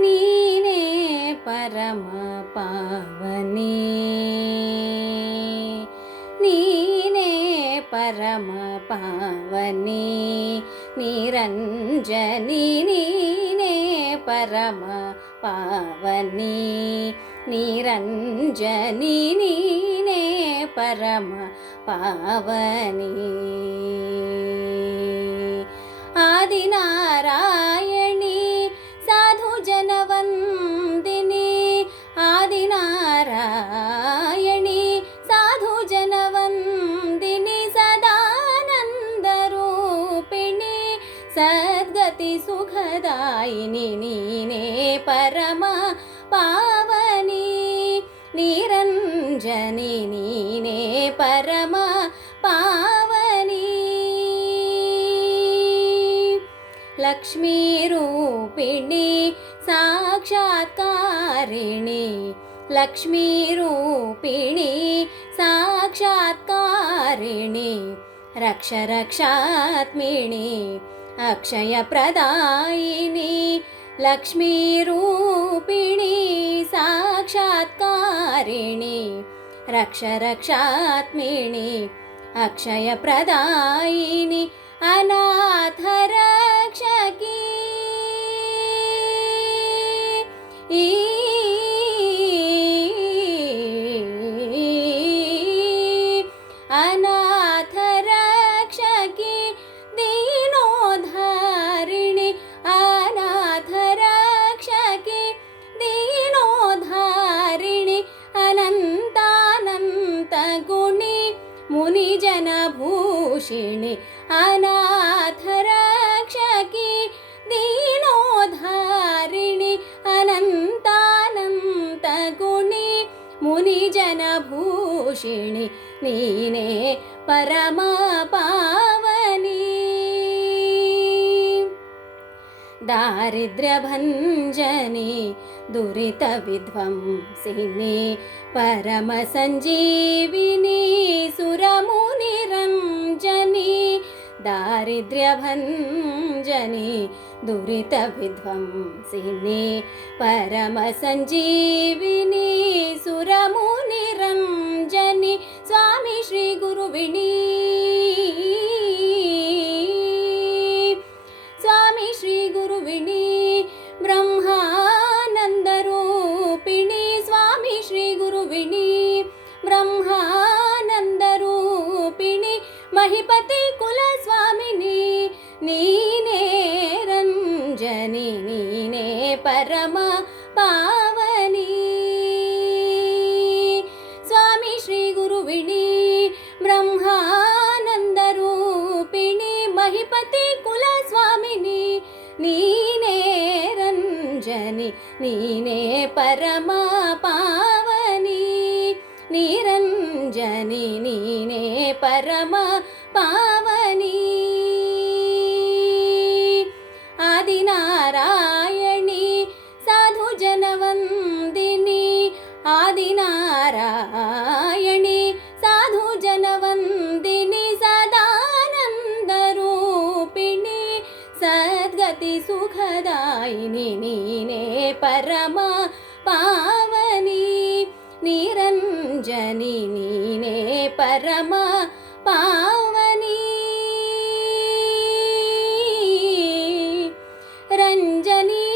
ನೀನೇ ಪರಮ ಪಾವನಿ, ನೀನೇ ಪರಮ ಪಾವನಿ, ನಿರಂಜನಿ ನೀನೇ ಪರಮ ಪಾವನಿ, ನಿರಂಜನಿ ನೀನೇ ಪರಮ ಪಾವನಿ. ಆದಿನಾರಾಯಣಿ ಸಾಧು ಜನವಂದಿನಿ, ಆದಿನಾರಾಯಣಿ ಸಾಧು ಜನವಂದಿನಿ, ಸದಾನಂದ ರೂಪಿಣಿ ಸದ್ಗತಿ ಸುಖದಾಯಿನಿ, ನೀನೇ ಪರಮ ಪಾವನಿ, ನಿರಂಜನಿ ನೀನೇ ಪರಮ ಪಾವನಿ. ಲಕ್ಷ್ಮೀ ರೂಪಿಣಿ ಸಾಕ್ಷಾತ್ಕಾರಿಣಿ, ಲಕ್ಷ್ಮೀ ರೂಪಿಣಿ ಸಾಕ್ಷಾತ್ಕಾರಿಣಿ, ರಕ್ಷ ರಕ್ಷಾತ್ಮಿಣಿ ಅಕ್ಷಯ ಪ್ರದಾಯಿನಿ, ಲಕ್ಷ್ಮೀ ರೂಪಿಣಿ ಸಾಕ್ಷಾತ್ಕಾರಿಣಿ, ರಕ್ಷ ರಕ್ಷಾತ್ಮಿಣಿ ಅಕ್ಷಯ ಪ್ರದಾಯಿನಿ, ಅನಾಥ ರಕ್ಷಕಿ ಅನಾಥ ರಕ್ಷಕಿ ದೀನೋದ್ಧಾರಿಣಿ, ಅನಾಥ ರಕ್ಷಕಿ ದೀನೋದ್ಧಾರಿಣಿ, ಅನಂತಾನಂತ ಗುಣಿ ಮುನಿಜನ ಭೂಷಿಣಿ, ಅನಾಥ ರಕ್ಷಕಿ ದೀನೋದ್ಧಾರಿಣಿ, ಅನಂತಾನಂತ ಗುಣಿ ಮುನಿಜನ ಭೂಷಿಣಿ, ನೀನೇ ಪರಮ ಪಾವನಿ. ದಾರಿದ್ರ್ಯ ಭಂಜನಿ ದುರಿತ ವಿಧ್ವಂಸಿನಿ, ಪರಮ ಸಂಜೀವಿನಿ ಸುರಮುನಿ ರಂಜನಿ, ದಾರಿದ್ರ್ಯ ಭಂಜನಿ ದುರಿತ ವಿಧ್ವಂಸಿನಿ, ಪರಮ ಸಂಜೀವಿನಿ ಸುರಮುನಿ ರಂಜನಿ, ಸ್ವಾಮಿ ಶ್ರೀ ಗುರುವಿಣಿ, ಸ್ವಾಮಿ ಶ್ರೀ ಗುರುವಿಣಿ, ಬ್ರಹ್ಮಾನಂದ ರೂಪಿಣಿ, ಸ್ವಾಮಿ ಶ್ರೀ ಗುರುವಿಣಿ, ಬ್ರಹ್ಮಾನಂದ ರೂಪಿಣಿ, ಮಹಿಪತಿ ಕುಲ ಸ್ವಾಮಿನಿ, ನೀನೇ ರಂಜನಿ ನೀನೇ ಪರಮ ಪಾವನಿ. ಸ್ವಾಮಿ ಶ್ರೀ ಗುರುವಿಣಿ, ಬ್ರಹ್ಮಾನಂದ ರೂಪಿಣಿ, ಮಹಿಪತಿ ಕುಲ ಸ್ವಾಮಿನಿ, ನೀನೇ ರಂಜನಿ ನೀನೇ ಪರಮ ಪಾವನಿ, ನಿರಂಜನಿ ನೀನೇ ಪರಮ ಪಾವನಿ. ಆದಿನಾರಾಯಣಿ ಸಾಧು ಜನವಂದಿನಿ, ಆದಿನಾರಾಯಣಿ ಸಾಧು ಜನವಂದಿನಿ, ಸದಾನಂದ ರೂಪಿಣಿ ಸದ್ಗತಿ ಸುಖದಾಯಿನಿ, ನೀನೇ ಪರಮ ಪಾವನಿ, ನಿರಂಜನಿ ನೀನೇ ಪರಮ ಪಾವನಿ. ರಂಜನಿ